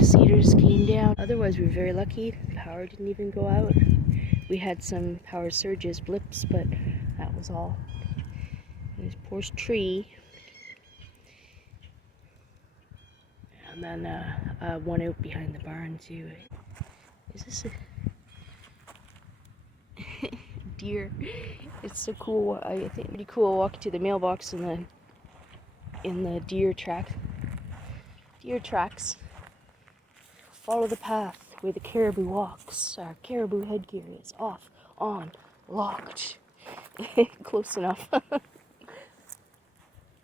cedars came down. Otherwise, we were very lucky. Power didn't even go out. We had some power surges, blips, but that was all. This poor tree. And then one out behind the barn too. Is this a deer? It's so cool. I think it's pretty cool walking to the mailbox in the deer tracks. Follow the path where the caribou walks. Our caribou headgear is off, on, locked. Close enough.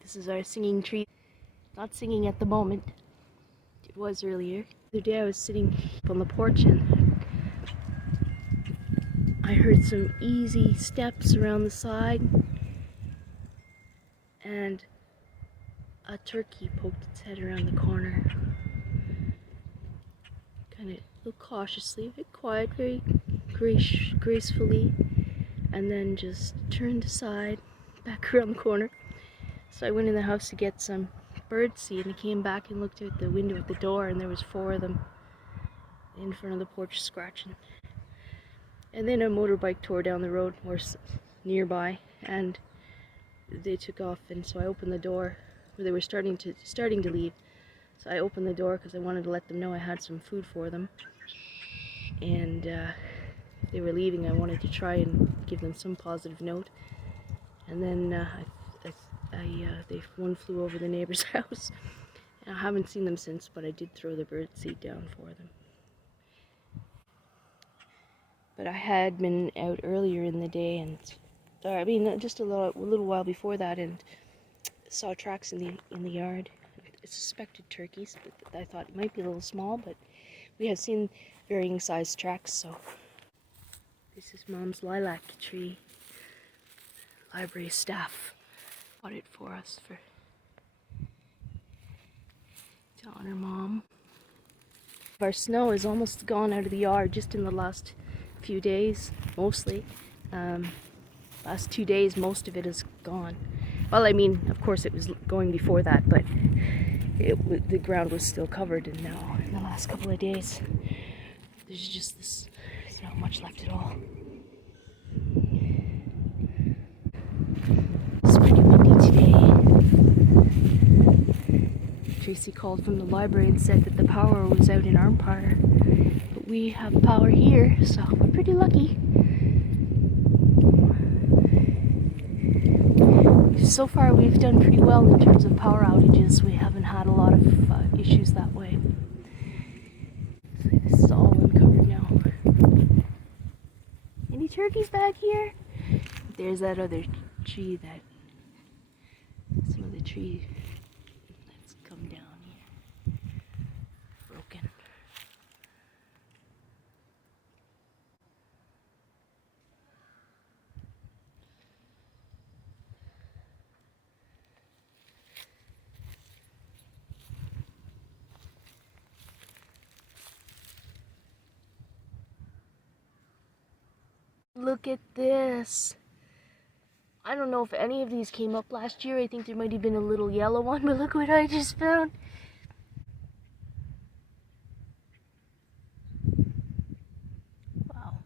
This is our singing tree. Not singing at the moment. It was earlier. The other day I was sitting on the porch and I heard some easy steps around the side and a turkey poked its head around the corner. Kind of a little cautiously, a bit quiet, very gracefully, and then just turned aside, back around the corner. So I went in the house to get some bird seed and I came back and looked out the window at the door and there was 4 of them in front of the porch scratching. And then a motorbike tore down the road or nearby and they took off, and so I opened the door. They were starting to leave. So I opened the door because I wanted to let them know I had some food for them. And they were leaving. I wanted to try and give them some positive note. And then one flew over the neighbor's house. And I haven't seen them since, but I did throw the bird seed down for them. But I had been out earlier in the day, and just a little while before that, and saw tracks in the yard. I suspected turkeys, but I thought it might be a little small. But we have seen varying sized tracks. So this is Mom's lilac tree. Library staff bought it for us to honor Mom. Our snow is almost gone out of the yard just in the last few days, mostly. Last 2 days, most of it is gone. Well, I mean, of course it was going before that, but the ground was still covered, and now in the last couple of days, there's not much left at all. It's pretty windy today. Tracy called from the library and said that the power was out in Armpire, but we have power here, so we're pretty lucky. So far we've done pretty well in terms of power outages. We haven't had a lot of issues that way. So this is all uncovered now. Any turkeys back here? There's that other tree some of the tree that's come down here. Broken. Look at this. I don't know if any of these came up last year. I think there might have been a little yellow one, but look what I just found. Wow.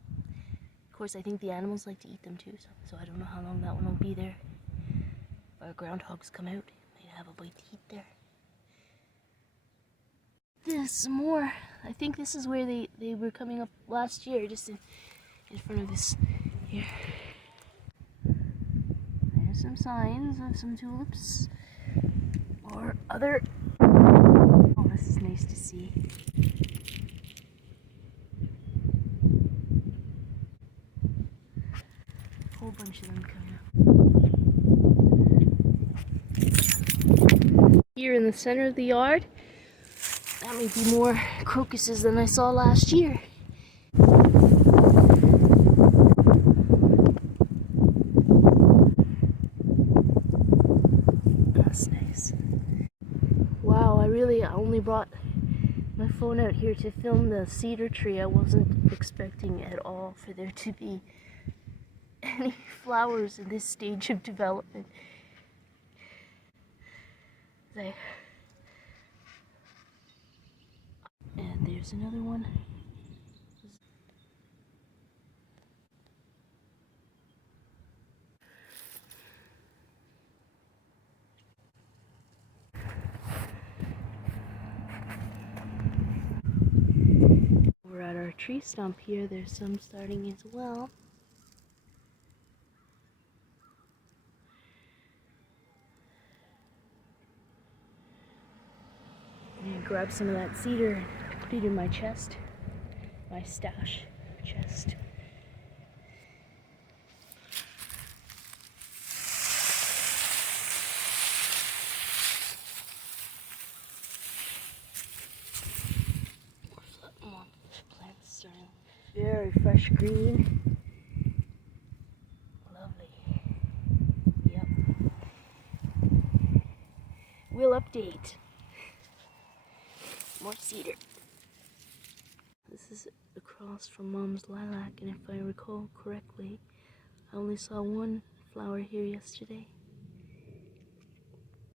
Of course, I think the animals like to eat them too, so I don't know how long that one will be there. If our groundhogs come out, they have a bite to eat there. There's some more. I think this is where they were coming up last year, just in front of this here. There's some signs of some tulips or other. Oh, this is nice to see. A whole bunch of them coming up. Here in the center of the yard, that may be more crocuses than I saw last year. That's nice. Wow, I only brought my phone out here to film the cedar tree. I wasn't expecting at all for there to be any flowers in this stage of development. And there's another one. We're at our tree stump here. There's some starting as well. I'm gonna grab some of that cedar and put it in my chest, my stash chest. More plants starting very fresh green. Lovely. Yep. We'll update. More cedar. This is across from Mom's lilac, and if I recall correctly, I only saw one flower here yesterday.